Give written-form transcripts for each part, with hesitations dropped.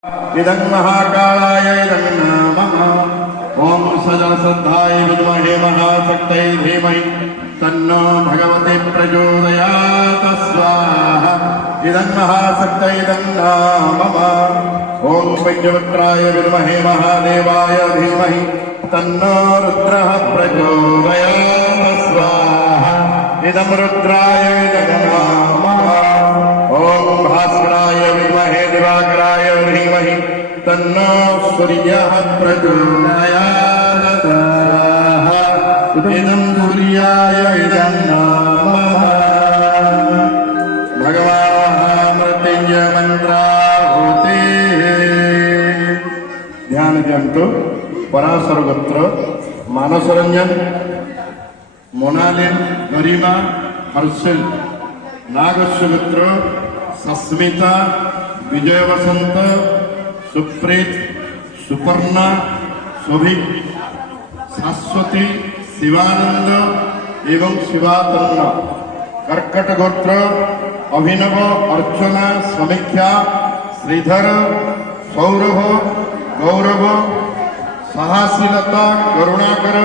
इदं महाकालाय इदं नमः। ओम सजलसद्धाय विद्महे महाशक्तये धीमहि तन्नो भगवती प्रचोदयात् स्वाहा। इदं महाशक्तये इदं नमः। ओम पंचवक्त्राय विद्महे महादेवाय धीमहि तन्नो रुद्रः प्रचोदयात् स्वाहा। इदं रुद्राय इदं नमः। ओम भास्कराय विद्महे दिवाकराय धीमहि तन्नो सूर्यः प्रचोदयात् स्वाहा। इदं सूर्याय इदं नमः। भगवान् मृत्युंजय मंत्राहुति ध्यान दियन्तु। पराशर गोत्र मानसरंजन, मोनालिन, गरिमा, हर्षिल, नागस्य गोत्र सस्मिता, विजय वसंत, सुप्रीत, सुपर्णा, शोभिक, शाश्वती, शिवानंद एवं शिवातन्ना। कर्कट गोत्र अभिनव, अर्चना, समीक्षा, श्रीधर, सौरभ, गौरव, साहसीलता, करुणाकर,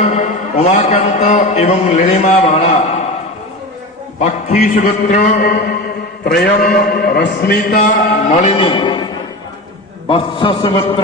उमाकांत एवं लीलिमा बाणा। पक्षीश गोत्र त्रयम, रश्मिता, नलिनी। वत्सस गोत्र